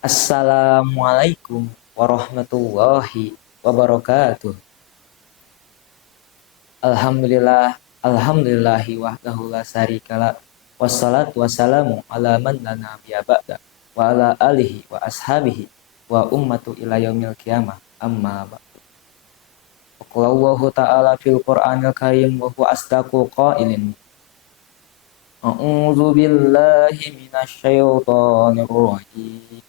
Assalamualaikum warahmatullahi wabarakatuh. Alhamdulillah, alhamdulillahi wahdahu la syarikalah. Wassalatu wassalamu ala man la nabiyya ba'da wa ala alihi wa ashabihi wa ummatu ila yaumil qiyamah. Amma ba'du. Qala Allahu ta'ala fil Qur'anil Karim wa huwa asdaqul qailin. A'udzu billahi minasy syaithanir rajim.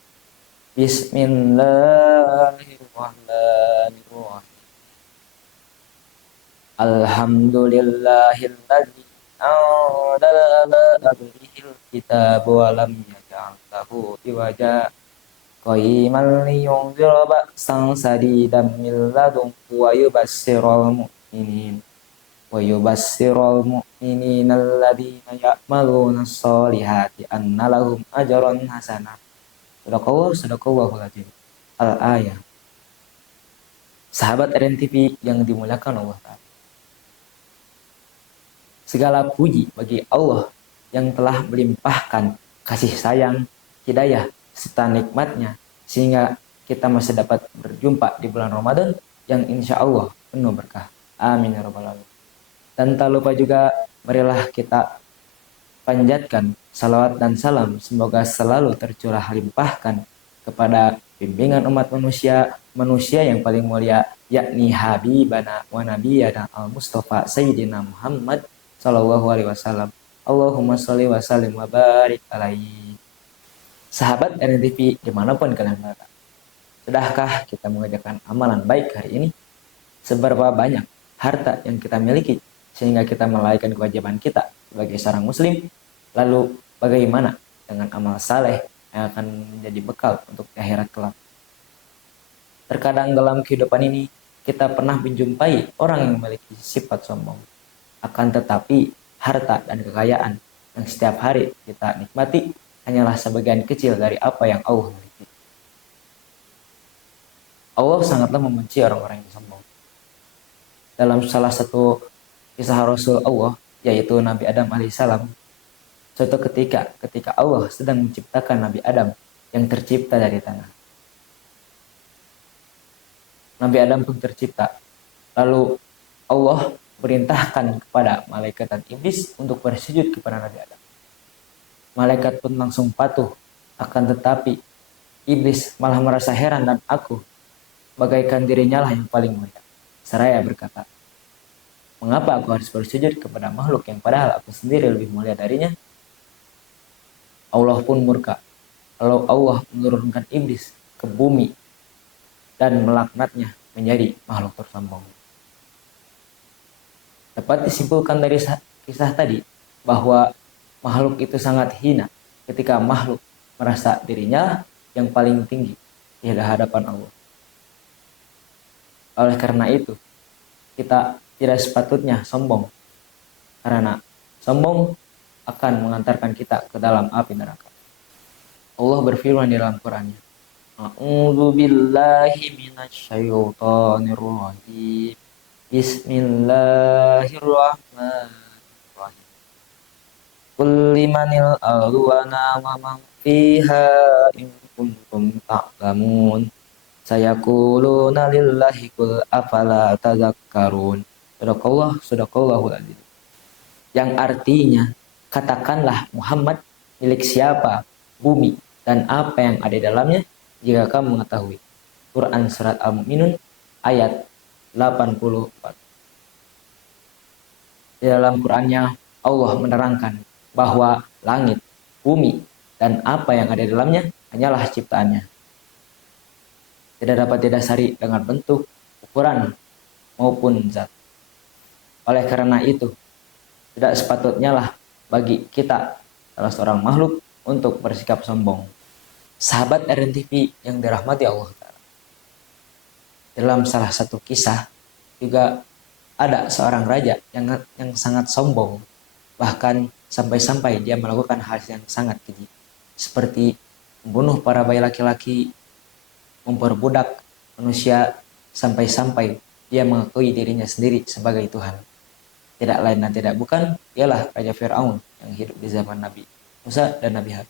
Bismillahirrahmanirrahim. Alhamdulillahilladzi anzala ala abdihil kitaba wa lam yaj'al lahu iwaja qayyiman liyunzira ba'san sadidan min ladunhu wa yubassiral mu'minina alladzina ya'maluna sholihati anna lahum ajran hasanah. Sadaqallahul azim. Al-ayah. Sahabat RNTV yang dimuliakan Allah Ta'ala. Segala puji bagi Allah yang telah melimpahkan kasih sayang, hidayah, serta nikmatnya sehingga kita masih dapat berjumpa di bulan Ramadan yang insya Allah penuh berkah. Amin ya rabbal alamin. Dan tak lupa juga marilah kita panjatkan salawat dan salam semoga selalu tercurah limpahkan kepada bimbingan umat manusia yang paling mulia, yakni Habibana wa Nabiyana al-Mustafa Sayyidina Muhammad sallallahu alaihi wasallam. Allahumma sholli wa sallim wa barik alaihi. Sahabat RNTV dimanapun kalian berada, sudahkah kita mengerjakan amalan baik hari ini? Seberapa banyak harta yang kita miliki sehingga kita melalaikan kewajiban kita sebagai seorang muslim? Lalu bagaimana dengan amal saleh yang akan menjadi bekal untuk akhirat kelak? Terkadang dalam kehidupan ini kita pernah menjumpai orang yang memiliki sifat sombong. Akan tetapi harta dan kekayaan yang setiap hari kita nikmati hanyalah sebagian kecil dari apa yang Allah miliki. Allah sangatlah membenci orang-orang yang sombong. Dalam salah satu kisah Rasul Allah, yaitu Nabi Adam alaihissalam, suatu ketika Allah sedang menciptakan Nabi Adam yang tercipta dari tanah. Nabi Adam pun tercipta. Lalu Allah perintahkan kepada malaikat dan iblis untuk bersujud kepada Nabi Adam. Malaikat pun langsung patuh. Akan tetapi iblis malah merasa heran dan aku bagaikan dirinya lah yang paling mulia. Seraya berkata, mengapa aku harus bersujud kepada makhluk yang padahal aku sendiri lebih mulia darinya? Allah pun murka. Lalu Allah menurunkan iblis ke bumi dan melaknatnya menjadi makhluk tersombong. Dapat disimpulkan dari kisah tadi bahwa makhluk itu sangat hina ketika makhluk merasa dirinya yang paling tinggi di hadapan Allah. Oleh karena itu, kita tidak sepatutnya sombong, karena sombong akan mengantarkan kita ke dalam api neraka. Allah berfirman di dalam Quran-Nya, A'udzu billahi minasy syaithanir rajim. Bismillahirrahmanirrahim. Qul limanil ardu wa man fiha in kuntum ta'lamun. Sayaquluna lillahi qul afala tadhakkarun. Sadaqallahul azim. Yang artinya, katakanlah Muhammad, milik siapa bumi dan apa yang ada di dalamnya jika kamu mengetahui. Quran Surat Al-Mu'minun ayat 84. Di dalam Qurannya Allah menerangkan bahwa langit, bumi, dan apa yang ada di dalamnya hanyalah ciptaannya. Tidak dapat didasari dengan bentuk, ukuran, maupun zat. Oleh karena itu, tidak sepatutnya lah bagi kita, salah seorang makhluk, untuk bersikap sombong. Sahabat RNTV yang dirahmati Allah Ta'ala. Dalam salah satu kisah juga ada seorang raja yang sangat sombong. Bahkan sampai-sampai dia melakukan hal yang sangat keji. Seperti membunuh para bayi laki-laki, memperbudak manusia, sampai-sampai dia mengakui dirinya sendiri sebagai Tuhan. Tidak lain dan tidak bukan, ialah Raja Fir'aun yang hidup di zaman Nabi Musa dan Nabi Harun.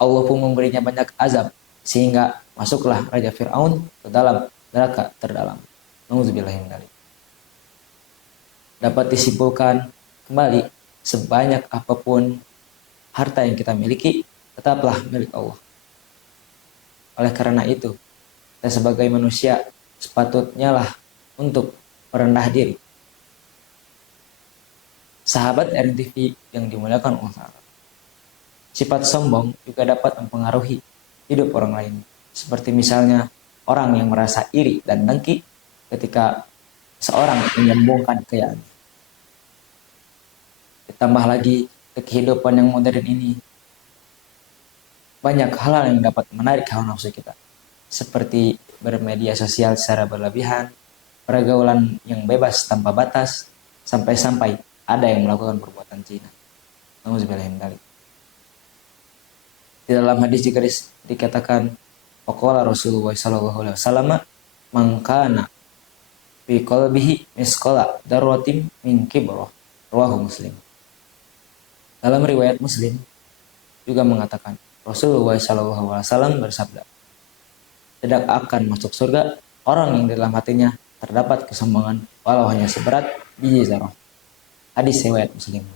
Allah pun memberinya banyak azab, sehingga masuklah Raja Fir'aun ke dalam neraka terdalam. Nauzubillahi. Dapat disimpulkan kembali, sebanyak apapun harta yang kita miliki, tetaplah milik Allah. Oleh karena itu, kita sebagai manusia sepatutnya lah untuk merendah diri. Sahabat RNTV yang dimuliakan Allah, sifat sombong juga dapat mempengaruhi hidup orang lain. Seperti misalnya orang yang merasa iri dan dengki ketika seorang menyombongkan kekayaan. Ditambah lagi ke kehidupan yang modern ini, banyak hal yang dapat menarik hawa nafsu kita. Seperti bermedia sosial secara berlebihan, pergaulan yang bebas tanpa batas, sampai-sampai ada yang melakukan perbuatan zina. Nauzubillahi. Di dalam hadis juga dikatakan, faqala Rasulullah sallallahu alaihi wasallam, man kana fi qalbihi misqala darratin min kibrah, rawahu Muslim. Dalam riwayat Muslim juga mengatakan, Rasulullah sallallahu alaihi wasallam bersabda, tidak akan masuk surga orang yang di dalam hatinya terdapat kesombongan walau hanya seberat biji zarah. Hadis riwayat Muslim.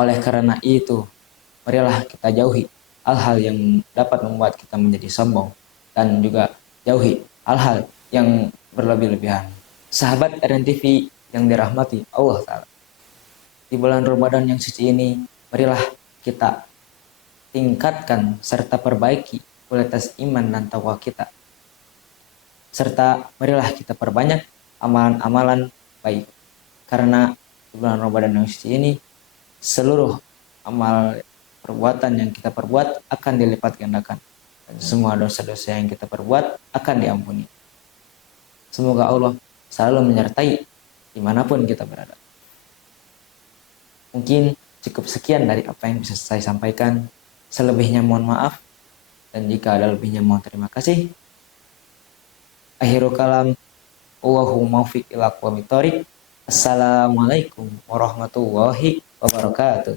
Oleh karena itu, marilah kita jauhi hal-hal yang dapat membuat kita menjadi sombong, dan juga jauhi hal-hal yang berlebih-lebihan. Sahabat RNTV yang dirahmati Allah Ta'ala, di bulan Ramadan yang suci ini, marilah kita tingkatkan serta perbaiki kualitas iman dan takwa kita. Serta marilah kita perbanyak amalan-amalan baik. Karena di bulan Ramadan yang suci ini, seluruh amal perbuatan yang kita perbuat akan dilipat gandakan. Dan semua dosa-dosa yang kita perbuat akan diampuni. Semoga Allah selalu menyertai dimanapun kita berada. Mungkin cukup sekian dari apa yang bisa saya sampaikan. Selebihnya mohon maaf, dan jika ada lebihnya mohon terima kasih. Akhirul kalam, Allahumma muwaffiq ila aqwamit thoriq. Assalamualaikum warahmatullahi wabarakatuh.